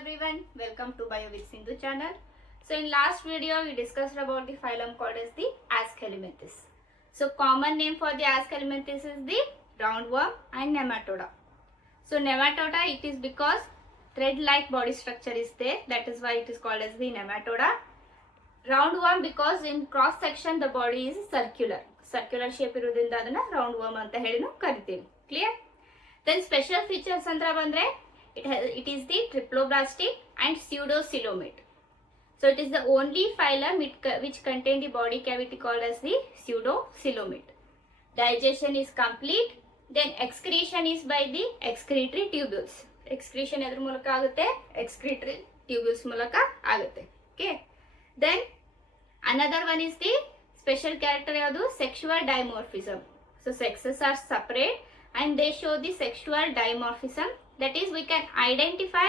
everyone, welcome to Bio with Sindhu channel. So in last video we discussed about the phylum called as the Aschelminthis. So common name for the Aschelminthis is the roundworm and nematoda. So nematoda, it is because thread like body structure is there, that is why it is called as the nematoda. Roundworm because in cross section the body is circular shape ಇರೋದ್ರಿಂದ ಅದನ್ನ roundworm ಅಂತ ಹೇಳಿ ನಾವು ಕರಿತೀವಿ. Clear? Then special features ಅಂತ ಬಂದ್ರೆ it is the triploblastic and pseudocoelomate. So it is the only phylum which contain the body cavity called as the pseudocoelomate. Digestion is complete. Then excretion is by the excretory tubules. Excretion ಎದ್ರ ಮೂಲಕ ಆಗುತ್ತೆ, excretory tubules ಮೂಲಕ ಆಗುತ್ತೆ. Okay. Then another one is the special character ಯಾವುದು, sexual dimorphism. So sexes are separate and they show the sexual dimorphism. That is, we can identify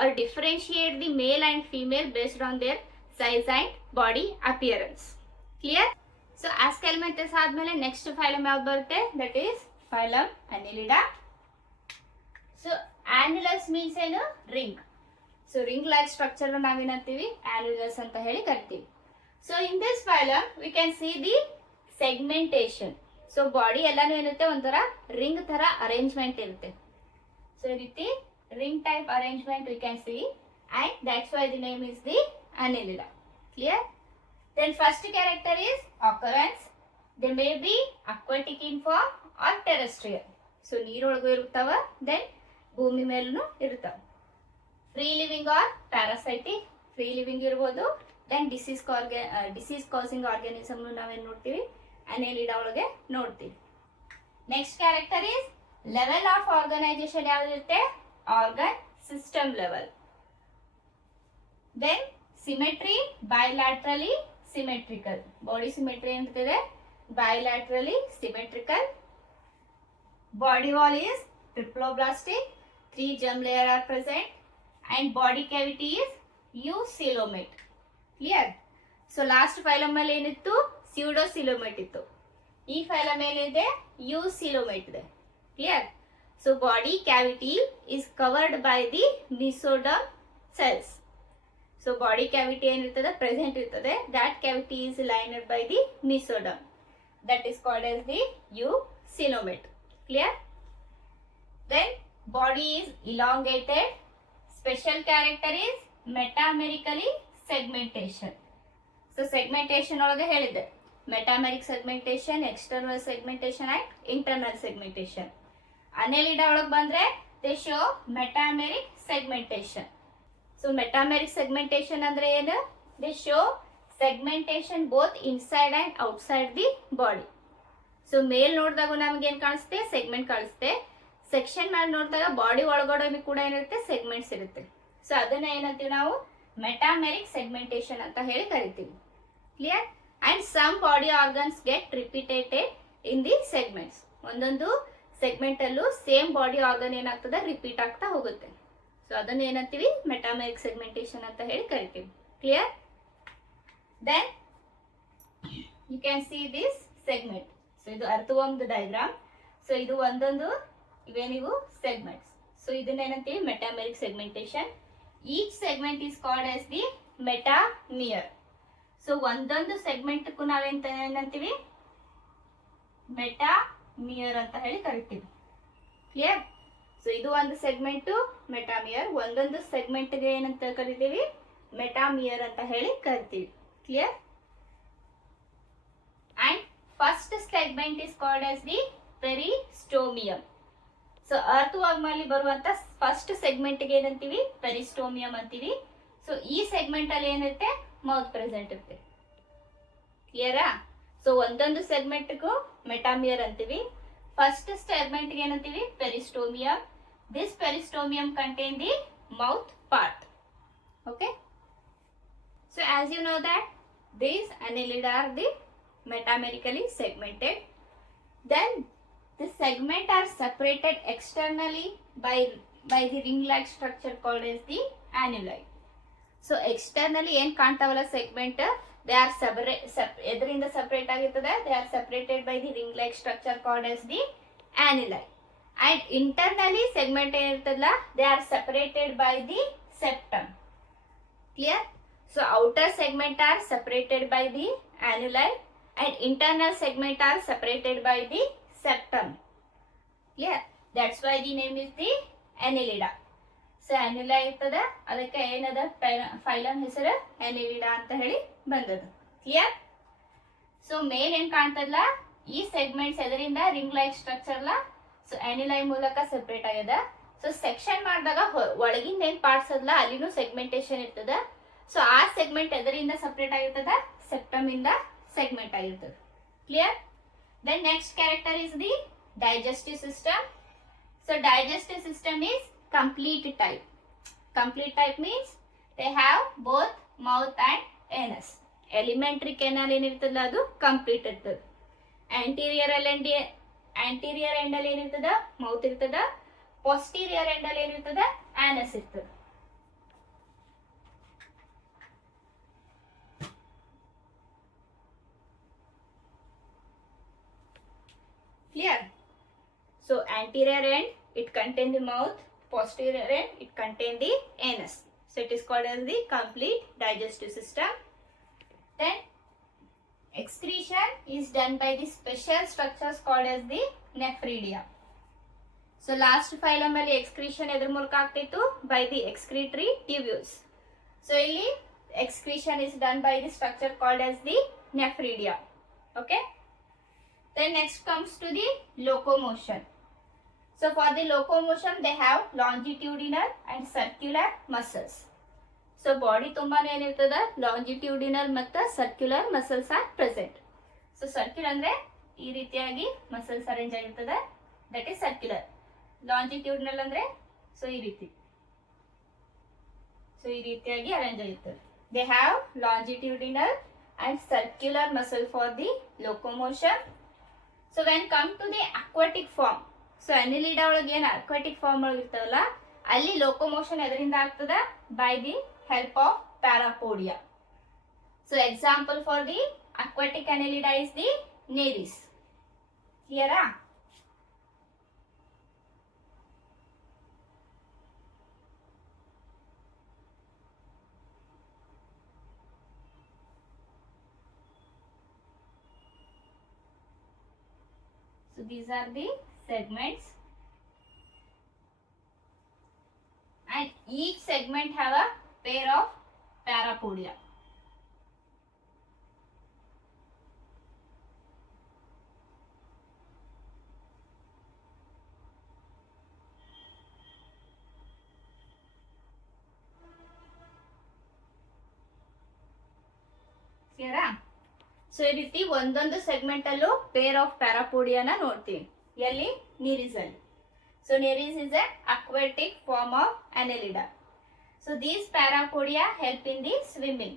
or differentiate the male and female based on their size and body appearance. Clear? So Aschelminthis ಆದ್ಮೇಲೆ next phylum ಯಾವ್ದು ಬರುತ್ತೆ, that is phylum Annelida. So annulus means ಏನು, ring. So ring like structure ನಾವೇನಂತೀವಿ, annulus ಅಂತ ಹೇಳಿ ಕರಿತೀವಿ. So in this phylum we can see the segmentation. So body ಎಲ್ಲಾನು ಏನಿರುತ್ತೆ, ಒಂಥರ ring ತರ arrangement ಇರುತ್ತೆ. So ಈ ರೀತಿ ring type arrangement we can see, and that's why the name is the Annelida. Clear? Then first character is occurrence. They may be aquatic in form or terrestrial. So ನೀರೊಳಗೂ ಇರುತ್ತವ, then ಭೂಮಿ ಮೇಲೂ ಇರುತ್ತವ. Free living or parasitic. Free living ಇರ್ಬೋದು. Then disease causing organism ನಾವೇನು ನೋಡ್ತೀವಿ, Annelida ಒಳಗೆ ನೋಡ್ತೀವಿ. Next character is level of organization ಯಾವ್ದಿರುತ್ತೆ, organ system level. Then symmetry, bilaterally symmetrical. Body symmetry ಅಂತಿದೆ, bilaterally symmetrical. Body wall is triploblastic, 3 germ layer are present, and body cavity is eucoelomate. Clear? So last phylum ಅಲ್ಲಿ ಏನಿತ್ತು, pseudocoelomate ಇತ್ತು. ಈ phylum ಏನಿದೆ, eucoelomate ಇದೆ. Clear? So body cavity is covered by the mesoderm cells. So body cavity ಏನಿರ್ತದೆ, present ಇರ್ತದೆ, that cavity is lined by the mesoderm. That is called as the eucoelomate. Clear? Then body is elongated. Special character is metamerically segmentation. So segmentation ಒಳಗೆ ಹೇಳಿದೆ, metameric segmentation, external segmentation and internal segmentation. Annelida ಒಳಗೆ ಬಂದ್ರೆ they show metameric segmentation. So metameric segmentation ಅಂದ್ರೆ ಏನು, they show segmentation both inside and outside the body. So ಮೇಲ್ ನೋಡಿದಾಗ ನಮಗೆ ಏನು ಕಾಣಿಸುತ್ತೆ, ಸೆಗ್ಮೆಂಟ್ ಕಾಣಿಸುತ್ತೆ. ಸೆಕ್ಷನ್ ಮೇಲೆ ನೋಡಿದಾಗ ಬಾಡಿ ಒಳಗಡೆ ಕೂಡ ಏನಿರುತ್ತೆ, ಸೆಗ್ಮೆಂಟ್ಸ್ ಇರುತ್ತೆ. ಸೊ ಅದನ್ನ ಏನಂತೀವಿ ನಾವು, ಮೆಟಾಮೆರಿಕ್ ಸೆಗ್ಮೆಂಟೇಷನ್ ಅಂತ ಹೇಳಿ ಕರಿತೀವಿ. Clear? And some body organs get repeated in the segments. ಒಂದೊಂದು ಸೆಗ್ಮೆಂಟ್ ಅಲ್ಲೂ ಸೇಮ್ ಬಾಡಿ ಆರ್ಗನ್ ಏನಾಗ್ತದೆ, ರಿಪೀಟ್ ಆಗ್ತಾ ಹೋಗುತ್ತೆ. ಸೊ ಅದನ್ನ ಏನಂತೀವಿ, ಮೆಟಾಮೆರಿಕ್ ಸೆಗ್ಮೆಂಟೇಷನ್ ಅಂತ ಹೇಳಿ ಕರಿತೀವಿ. Clear? Then you can see this segment. So ಇದು ಅರ್ಥವಂತ ಡಯಾಗ್ರಾಮ್. ಸೊ ಇದು ಒಂದೊಂದು ಇವೇನಿವು ಸೆಗ್ಮೆಂಟ್ಸ್. ಸೊ ಇದನ್ನ ಏನಂತೀವಿ, metameric segmentation. Each segment is called as the metamere. So ಒಂದೊಂದು ಸೆಗ್ಮೆಂಟ್ಗೂ ಏನಂತೀವಿ, ಮೆಟಾಮಿಯರ್ ಅಂತ ಹೇಳಿ ಕರಿತೀವಿ. ಕ್ಲಿಯರ್? ಸೊ ಇದು ಒಂದು ಸೆಗ್ಮೆಂಟ್ ಮೆಟಾಮಿಯರ್, ಒಂದೊಂದು ಸೆಗ್ಮೆಂಟ್ಗೆ ಏನಂತ ಕರಿತೀವಿ, ಮೆಟಾಮಿಯರ್ ಅಂತ ಹೇಳಿ ಕರಿತೀವಿ. Clear? And first segment is called as the peristomium. So earthworm ಅಲ್ಲಿ ಬರುವಂತ ಫಸ್ಟ್ ಸೆಗ್ಮೆಂಟ್ಗೆ ಏನಂತೀವಿ, ಪೆರಿಸ್ಟೋಮಿಯಂ ಅಂತೀವಿ. ಸೊ ಈ ಸೆಗ್ಮೆಂಟ್ ಅಲ್ಲಿ ಏನಿರುತ್ತೆ, ಮೌತ್ ಪ್ರೆಸೆಂಟ್ ಇರುತ್ತೆ. ಕ್ಲಿಯರಾ? ಸೊ ಒಂದೊಂದು ಸೆಗ್ಮೆಂಟ್ಗೂ ಮೆಟಾಮಿಯರ್ ಅಂತೀವಿ. ಫಸ್ಟ್ ಸೆಗ್ಮೆಂಟ್ಗೆ ಏನಂತೀವಿ, peristomium. This peristomium contain the mouth part. Okay? So as you know that these Annelida are the metamerically segmented. Then the segment are separated externally by the ring-like structure called as the annuli. So externally ಏನು ಕಾಣ್ತಾವಲ್ಲ segment, they are ಎದರಿಂದ ಸೆಪರೇಟ್ ಆಗಿರ್ತದೆ, they are separated by the ring-like structure called as the annuli. And internally segment ಏನಿರ್ತದಲ್ಲ, they are separated by the septum. Clear? So outer segment are separated by the annuli and internal segment are separated by the septum. Clear? That's why the name is the annelida. So ಅನ್ಯುಲಾ ಇರ್ತದ, ಅದಕ್ಕೆ ಏನದ ಫೈಲಮ್ ಹೆಸರು ಅನ್ಯುಲಿಡಾ ಅಂತ ಹೇಳಿ ಬಂದದ್ದು. Clear? So main ಏನ್ ಕಾಣ್ತದಲ್ಲ, ಈ ಸೆಗ್ಮೆಂಟ್ಸ್ ಎದರಿಂದ ರಿಂಗ್ ಲೈಕ್ ಸ್ಟ್ರಕ್ಚರ್ಲ ಸೊ ಅನ್ಯುಲೈ ಮೂಲಕ ಸೆಪರೇಟ್ ಆಗ್ಯದ. ಸೊ ಸೆಕ್ಷನ್ ಮಾಡಿದಾಗ ಒಳಗಿಂದ ಏನ್ ಪಾರ್ಟ್ಸ್ ಅದಲ್ಲ ಅಲ್ಲಿನೂ ಸೆಗ್ಮೆಂಟೇಶನ್ ಇರ್ತದ. ಸೊ ಆ ಸೆಗ್ಮೆಂಟ್ ಎದರಿಂದ ಸೆಪರೇಟ್ ಆಗಿರ್ತದ, ಸೆಪ್ಟಮ್ ಇಂದ ಸೆಗ್ಮೆಂಟ್ ಆಗಿರ್ತದ. Clear? Then next character is the digestive system. So digestive system is complete type. Complete type means they have both mouth and anus. Elementary canal ಏನಿರ್ತದಲ್ಲ ಅದು ಕಂಪ್ಲೀಟ್ ಇರ್ತದ. ಆಂಟೀರಿಯರ್ ಅಲ್ಲಿ ಏನಿರ್ತದ ಮೌತ್ ಇರ್ತದ, ಪೋಸ್ಟೀರಿಯರ್ ಎಂಡ್ ಅಲ್ಲಿ ಏನಿರ್ತದ ಆನಸ್ ಇರ್ತದ. Clear? So anterior end it contain the mouth, posterior end it contain the anus. So it is called as the complete digestive system. Then excretion is done by the special structures called as the nephridia. So last phylum alli excretion edr ಮೂಲಕ ಆಗ್ತಿತ್ತು by the excretory tubules. So ಇಲ್ಲಿ excretion is done by the structure called as the nephridia. Okay? Then next comes to the locomotion. So for the locomotion they have longitudinal and circular muscles. So body ತುಂಬಾನೇ ಏನಿರ್ತದ longitudinal ಮತ್ತು circular muscles are present. So circular ಅಂದ್ರೆ ಈ ರೀತಿಯಾಗಿ muscles arrange ಆಗಿರ್ತದ, that is circular. Longitudinal ಅಂದ್ರೆ so ಈ ರೀತಿಯಾಗಿ arrange ಆಗಿರ್ತದೆ. They have longitudinal and circular muscle for the locomotion. So when come to the aquatic form, so Annelida ಒಳಗೆ ಏನು ಅಕ್ವಾಟಿಕ್ ಫಾರ್ಮ್ ಒಳಗೆ ಇರ್ತಾವಲ್ಲ ಅಲ್ಲಿ ಲೋಕೋಮೋಷನ್ ಎದರಿಂದ ಆಗ್ತದ, by the help of parapodia. So example for the aquatic Annelida is the Nereis. ಕ್ಲಿಯರಾ? So these are the segments and each segment have a pair of parapodia. Clear? So ಈ ರೀತಿ ಒಂದೊಂದು segment ಅಲ್ಲೂ pair of ಪ್ಯಾರಾಪೋಡಿಯಾನ ನೋಡ್ತೀವಿ. ಎಲ್ಲಿ? Nereis ಅಲ್ಲಿ. So Nereis is a aquatic form of Annelida. So these parapodia help in the swimming.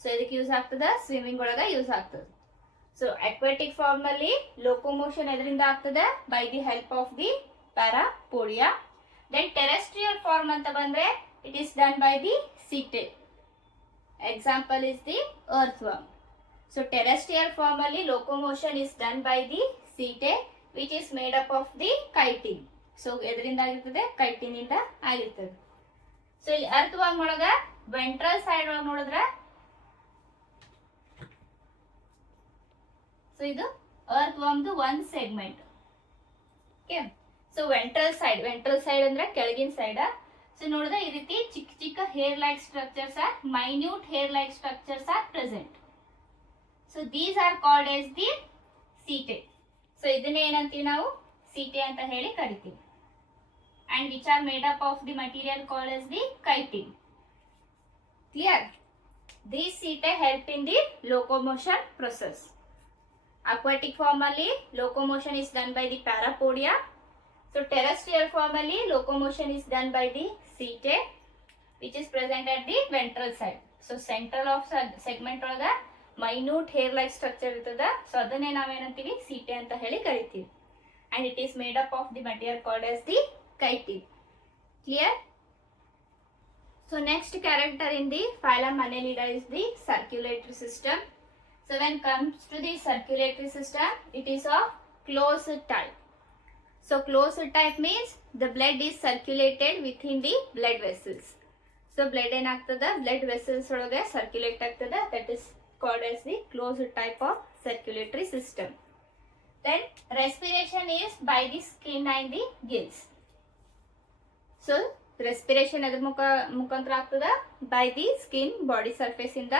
So ಇದಕ್ಕೆ use ಆಗ್ತದ, ಸ್ವಿಮ್ಮಿಂಗ್ ಒಳಗ ಯೂಸ್ ಆಗ್ತದ. ಸೊ ಅಕ್ವಾಟಿಕ್ ಫಾರ್ಮ್ ಅಲ್ಲಿ ಲೋಕೋಮೋಷನ್ ಎದರಿಂದ ಆಗ್ತದ, by the help of the parapodia. Then terrestrial form ಅಂತ ಬಂದ್ರೆ it is done by the setae. Example is the earthworm. So terrestrial form alli locomotion is done by the setae which is made up of the chitin. So edrinda agirtade, chitin inda agirtade. So ಇಲ್ಲಿ earthworm ಒಳಗ ventral side ಒಳಗ ನೋಡಿದ್ರೆ so ಇದು earthworm ದು one segment. Okay? So ventral side ಅಂದ್ರೆ ಕೆಳಗಿನ side. So ನೋಡಿದ್ರೆ ಈ ರೀತಿ ಚಿಕ್ಕ ಚಿಕ್ಕ hair like structures R minute hair like structures are present. So these are called as the setae. So ಇದನ್ನೇ ಏನಂತೀವಿ ನಾವು setae ಅಂತ ಹೇಳಿ ಕರಿತೀವಿ. And which are made up of the material called as the chitin. Clear? These setae help in the locomotion process. Aquatic form ಅಲ್ಲಿ locomotion is done by the parapodia. So terrestrial form ಅಲ್ಲಿ locomotion is done by the setae which is present at the ventral side. So central of segment ಒಳಗ minute hair like structure ಇರ್ತದ. ಸೊ ಅದನ್ನೇ ನಾವೇನಂತೀವಿ ಸೀಟೆ ಅಂತ ಹೇಳಿ ಕರಿತೀವಿ. And it is made up of the material called as the chitin. Clear? So next character in the phylum Annelida is the circulatory system. So when comes to the circulatory system, it is of closed type. So closed type means the blood is circulated within the blood vessels. So blood ಏನಾಗ್ತದ, blood vessels ಒಳಗೆ circulate ಆಗ್ತದ. That is called as the closed type of circulatory system. Then respiration is by the skin and the gills. So respiration ಅದ್ರ ಮುಖಾಂತರ ಆಗ್ತದ, by the skin body surface ಇಂದ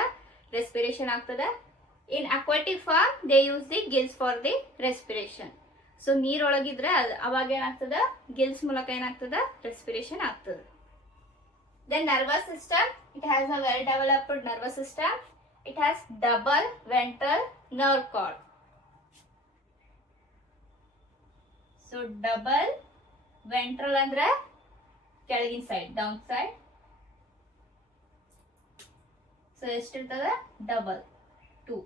respiration ಆಗ್ತದ. In aquatic form they use the gills for the respiration. So ನೀರೊಳಗಿದ್ರೆ ಅವಾಗ ಏನಾಗ್ತದ, ಗಿಲ್ಸ್ ಮೂಲಕ ಏನಾಗ್ತದ, ರೆಸ್ಪಿರೇಷನ್ ಆಗ್ತದ. Then nervous system, it has a well developed nervous system. It has double ventral nerve cord. So double ventral ಅಂದ್ರೆ ಕೆಳಗಿನ side, down side. So ಎಷ್ಟಿರ್ತದ, double 2.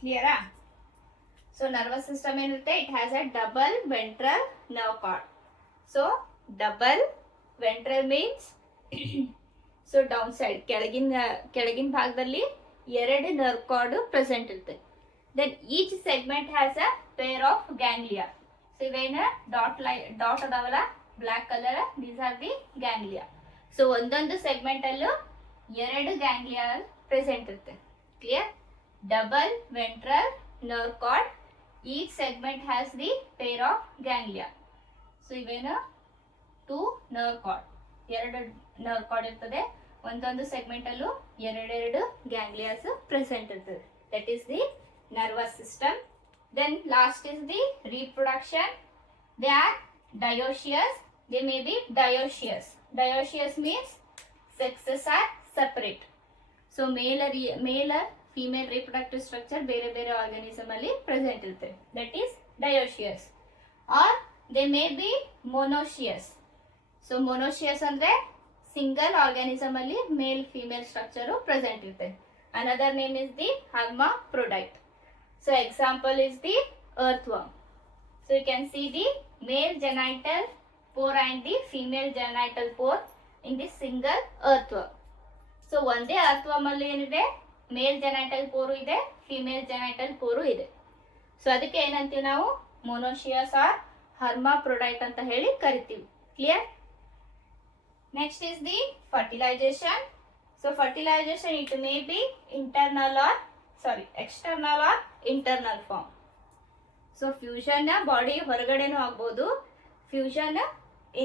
ಕ್ಲಿಯರಾ? ಸೊ ನರ್ವಸ್ ಸಿಸ್ಟಮ್ ಏನಿರುತ್ತೆ, it has a double ventral nerve cord. So double ventral means so down side, ಕೆಳಗಿನ ಭಾಗದಲ್ಲಿ 2 nerve cord present ಇರುತ್ತೆ. Then each segment has a pair of ganglia. So ಇವೇನ dot ಅದಾವಲ್ಲ black colour, these are the ganglia. So ಒಂದೊಂದು segment ಅಲ್ಲೂ 2 ganglia present ಇರುತ್ತೆ. Clear? Double ventral nerve cord. Each segment has the pair of ganglia. So ಇವೇನು 2 nerve cord, 2 nerve cord ಇರ್ತದೆ. ಒಂದೊಂದು segment ಅಲ್ಲೂ 2 ಗ್ಯಾಂಗ್ಲಿಯಾಸ್ ಪ್ರೆಸೆಂಟ್ ಇರ್ತದೆ. That is the nervous system. Then last is the reproduction. They are dioecious. They may be dioecious. Dioecious means sexes are separate. So male female reproductive structure ಬೇರೆ ಬೇರೆ organism ಅಲ್ಲಿ present ಇರುತ್ತೆ. That is dioecious. Or they may be monoecious. So monoecious ಅಂದ್ರೆ single organism ಅಲ್ಲಿ male female structure present ಇರುತ್ತೆ. Another name is the hermaphrodite. So example is the earthworm. So you can see the male genital pore and the female genital pore in this single earthworm. So ಒಂದೇ earthworm ಅಲ್ಲಿ ಏನಿದೆ, ಮೇಲ್ ಜೆನೈಟಲ್ ಪೋರು ಇದೆ, female genital ಪೋರು ಇದೆ. ಸೊ ಅದಕ್ಕೆ ಏನಂತೀವಿ ನಾವು, ಮೊನೋಶಿಯಸ್ ಆರ್ ಹರ್ಮಾಫ್ರೊಡೈಟ್ ಅಂತ ಹೇಳಿ ಕರಿತೀವಿ. Clear? Next is the fertilisation. So fertilisation it may be external or internal form. So fusion body ಹೊರಗಡೆನೂ ಆಗ್ಬೋದು, ಫ್ಯೂಷನ್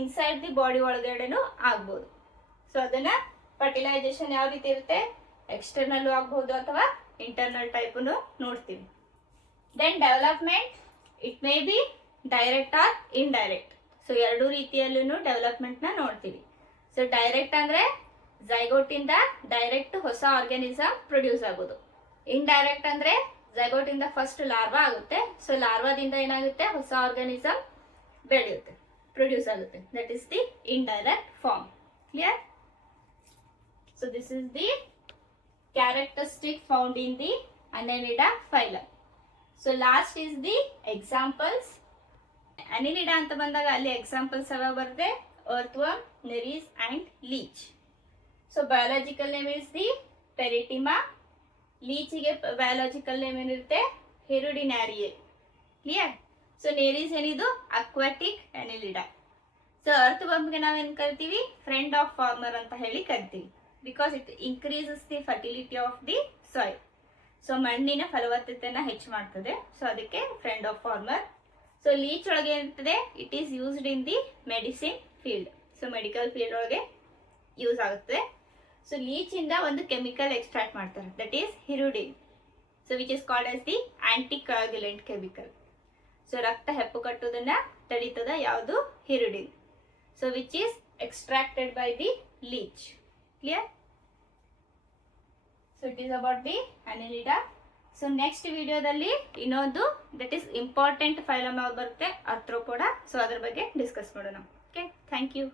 ಇನ್ಸೈಡ್ ದಿ ಬಾಡಿ ಒಳಗಡೆನೂ ಆಗ್ಬೋದು. ಸೊ ಅದನ್ನ ಫರ್ಟಿಲೈಸೇಷನ್ ಯಾವ ರೀತಿ ಇರುತ್ತೆ, ಎಕ್ಸ್ಟರ್ನಲ್ ಆಗ್ಬಹುದು ಅಥವಾ ಇಂಟರ್ನಲ್ ಟೈಪ್ ನೋಡ್ತೀವಿ. Then development, it may be direct or indirect. So 2 ರೀತಿಯಲ್ಲೂ ಡೆವಲಪ್ಮೆಂಟ್ ನ ನೋಡ್ತೀವಿ. ಸೊ ಡೈರೆಕ್ಟ್ ಅಂದ್ರೆ ಝೈಗೋಟ್ ಇಂದ ಡೈರೆಕ್ಟ್ ಹೊಸ ಆರ್ಗ್ಯಾನಿಸಮ್ ಪ್ರೊಡ್ಯೂಸ್ ಆಗೋದು. ಇಂಡೈರೆಕ್ಟ್ ಅಂದ್ರೆ ಝೈಗೋಟ್ ಇಂದ ಫಸ್ಟ್ ಲಾರ್ವಾ ಆಗುತ್ತೆ. ಸೊ ಲಾರ್ವಾದಿಂದ ಏನಾಗುತ್ತೆ, ಹೊಸ ಆರ್ಗ್ಯಾನಿಸಮ್ ಬೆಳೆಯುತ್ತೆ, ಪ್ರೊಡ್ಯೂಸ್ ಆಗುತ್ತೆ. That is the indirect form. Clear? So this is the characteristic found in the Annelida phylum. So last is the examples. Annelida ಅಂತ ಬಂದಾಗ ಅಲ್ಲಿ ಎಕ್ಸಾಂಪಲ್ಸ್ ಯಾವ ಬರುತ್ತೆ, earthworm, nereis and leech. So biological name is the Peritima. Leech ಗೆ biological name ಏನಿರುತ್ತೆ, Hirudinariae. Clear? So nereis ಏನಿದು aquatic Annelida. So earthworm ಗೆ ನಾವೇನ್ ಕರಿತೀವಿ, friend of farmer ಅಂತ ಹೇಳಿ ಕರಿತೀವಿ. Because it increases the fertility of the soil. So ಮಣ್ಣಿನ ಫಲವತ್ತತೆಯನ್ನು ಹೆಚ್ಚು ಮಾಡ್ತದೆ. ಸೊ ಅದಕ್ಕೆ friend of farmer. So leech ಒಳಗೆ ಇರ್ತದೆ, it is used in the medicine field. So medical field ಒಳಗೆ ಯೂಸ್ ಆಗುತ್ತೆ. ಸೊ ಲೀಚ್ ಇಂದ ಒಂದು ಕೆಮಿಕಲ್ ಎಕ್ಸ್ಟ್ರಾಕ್ಟ್ ಮಾಡ್ತಾರೆ, that is hirudin. So which is called as the anticoagulant chemical. So ರಕ್ತ ಹೆಪ್ಪುಗಟ್ಟುವುದನ್ನ ತಡೀತದ ಯಾವುದು? Hirudin. So which is extracted by the leach. Clear? So it is about the Annelida. So next ವಿಡಿಯೋದಲ್ಲಿ ಇನ್ನೊಂದು that is important phylum ಯಾವ್ದು ಬರುತ್ತೆ, Arthropoda. So ಅದ್ರ ಬಗ್ಗೆ ಡಿಸ್ಕಸ್ ಮಾಡೋಣ. Okay, thank you.